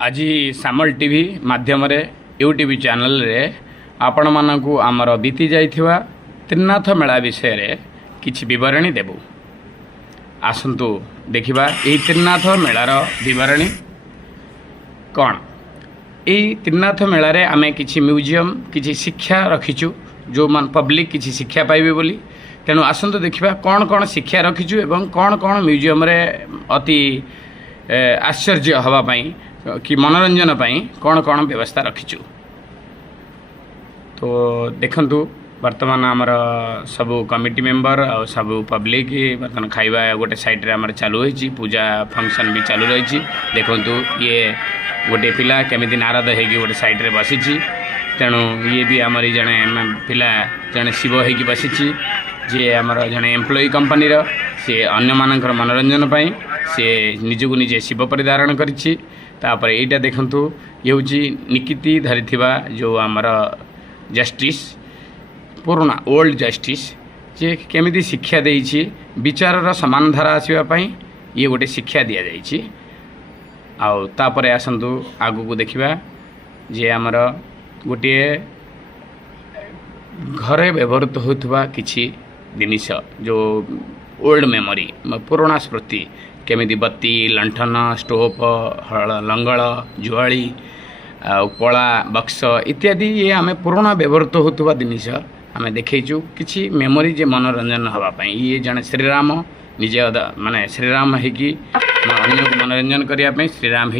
आज सामल टीवी माध्यम YouTube channel रे आपण मानकु आमर बीती जाइथिबा त्रिनाथ मेला विषय रे किछि विवरणी देबु। आसंतु देखिबा एही त्रिनाथ मेलार विवरणी कौन। एही त्रिनाथ मेला रे आमे किछि म्यूजियम किछि शिक्षा रखिछु जो मान पब्लिक किछि शिक्षा पाइबे बोली। तेणु आसंतु देखिबा कौन कौन शिक्षा रखिछु एवं कौन कौन म्यूजियम रे अति आश्चर्य हवा पाई कि मनोरंजन पाई कौन कौन व्यवस्था रखिछु। तो देखंतु वर्तमान आमर सब कमिटी मेंबर और सब पब्लिक बर्तमान खाइबा गोटे साइड रे आमर चालू होईची, पूजा फंक्शन भी चालू रही। देखंतु ये गोटे पिला केमिति नारद हेगी गोटे साइड रे बसिची। तेणु ये भी आमर जने पिला जने शिव हेगी बसिची जे आमर जने एम्प्लॉई कंपनी रो से अन्य मानकर मनोरंजन पाई से निजको निजे शिव परिधारण करिछि। तापर एटा देखंतु ये होची निकिति धरिथिबा जो आमर जस्टिस पुराना ओल्ड जस्टिस जे केमिति शिक्षा देइछि विचारर समान धारा आसीबा पई ये गोटे शिक्षा दिया जाइछि। आउ तापर आसंतु आगु को देखिबा जे आमर गोटे घरे व्यवहृत होथबा किछि जिनिस जो ओल्ड मेमोरी पुराना स्मृति केमिति बत्ती लंठन स्टोव लंगल जुआली पला बक्स इत्यादि ये आम पुराना व्यवहृत होता जिनिस आम देखु किसी मेमोरी जे मनोरंजन हाँपाई। ये जड़े श्रीराम निजे माने श्रीराम होगी अन्य को मनोरंजन करने श्रीराम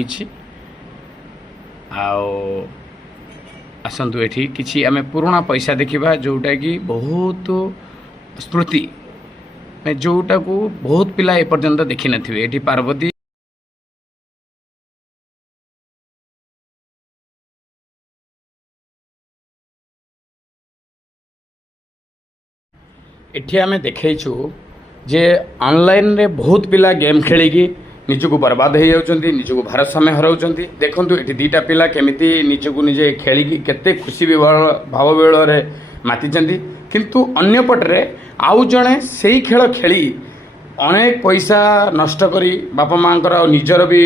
आसतु ये किसी आम पुराना पैसा देखा जोटा कि बहुत स्मृति जोटा को बहुत पिला एपर्यंत देखी नथिबे। एठी पार्वती एठी आमे देखैछु जे ऑनलाइन रे बहुत पिला गेम खेलिकी निजको बर्बाद हो जाउछंती, निजको भारत समय हराउछंती। देखंतु एठी दीटा पिला केमिति निजको निजे खेलिकी केते खुशी भाव बेଳରେ मातिचंती। किंतु अन्य पटरे आउ जणे सेही खेल खेली अनेक पैसा नष्ट करी बापा मांकर निजर भी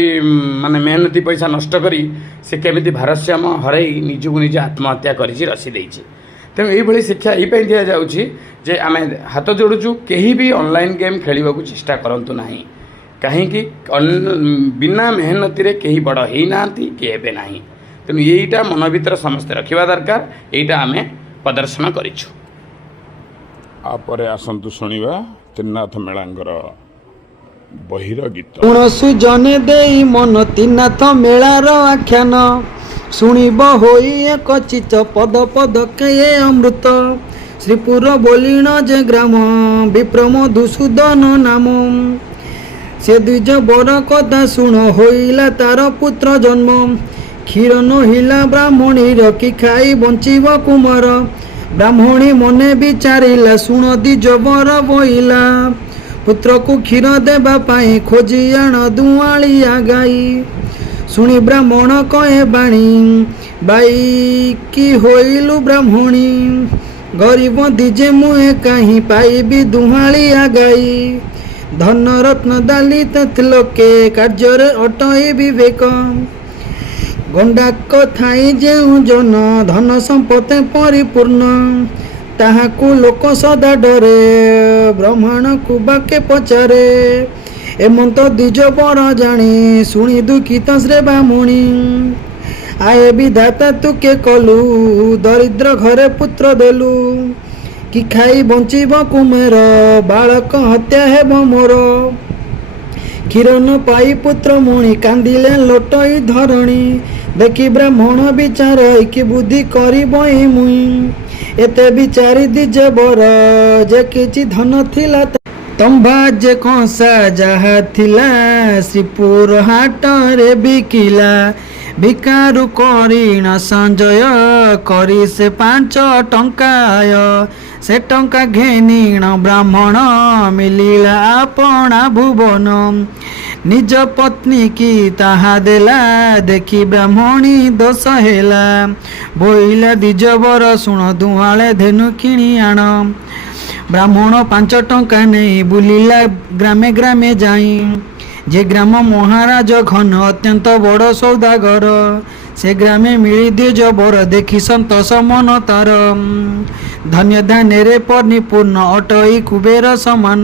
माने मेहनती पैसा नष्ट करी से केमिति भारतश्याम हरई निजको निजे आत्महत्या करिछि रसी देइछि। तेणु यही शिक्षा ये दि जाऊँगी जे आम हाथ जोड़ुचु कहीं भी ऑनलाइन गेम खेलने को चेष्टा करंतु नहीं। कहीं बिना मेहनती रे कहीं बड़ हो ना कि हेबे नहीं। तेणु यहीटा मन भीतर समस्ते रखा दरकार। यहीटा आम प्रदर्शन करिछु। आपरे आसंतु सुनिबा त्रिनाथ मेलांगर बहिर गीत। उणसु जने देई मन त्रिनाथ मेलार आख्यान शुणिब होई एक चित पद पद के अमृत श्रीपुर बोलिण जे ग्राम विप्रम दुसूदन नाम से द्विज बर कथा शुण होइला तार पुत्र जन्म क्षीर नहिला ब्राह्मणी रखी खाई बंचिब कुमार ब्राह्मणी मने विचारिला शुण द्विज बर बोइला पुत्र को क्षीर देबा पाई खोजी आण दुआलिया गाई शुणी ब्राह्मण कहे बाणी बाई कि होइलु ब्राह्मणी गरीब दिजे मुहे कहीं पाइबी दुहालिया गाई धन रत्न दालित लोके कार्य अटई विवेक गंडाक थाई जेउ जन धन संपत्ति परिपूर्ण ताहाकु लोक सदा डरे ब्राह्मण को बाके पचारे एमंत द्विज बर जानी शुणी दुखित श्रे ब्राह्मणी आए विधाता तु के कलु दरिद्र घरे पुत्र देलु कि खाई बंचिब कुमेर बालक हत्या हेब मोर क्षीर न पाई पुत्र मणि कांदिले लोटई धरणी देखी ब्राह्मण विचार कि बुद्धि करिब मुई एते विचारी द्विज बर जे किछि धन थिला तंबा जे कंसा जहा थिला श्रीपुर हाट रे बिकिला भिकारु करीण संजय करी से 5 टंकाय से टंका घेनीण ब्राह्मण मिलिला अपना भुवन निज पत्नी की ताहा देला देखी ब्राह्मणी दोष हेला बोइला द्विज बर शुण दुआले धेनु किणी आण ब्राह्मण 5 टंका नहीं बुलिला ग्रामे ग्रामे जाई ଯେ ଗ୍ରାମ ମହାରାଜ ଘନ ଅତ୍ୟନ୍ତ ବଡ଼ ସୌଦାଗର ସେ ଗ୍ରାମେ ମିଳି ଦିଏ ଜବର ଦେଖି ସନ୍ତୋଷ ମନ ତାର ଧନ୍ୟ ଧାନ୍ୟରେ ପରିପୂର୍ଣ୍ଣ ଅଟଇ କୁବେର ସମାନ।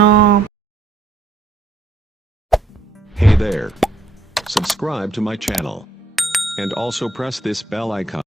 Hey there. Subscribe to my channel. And also press this bell icon.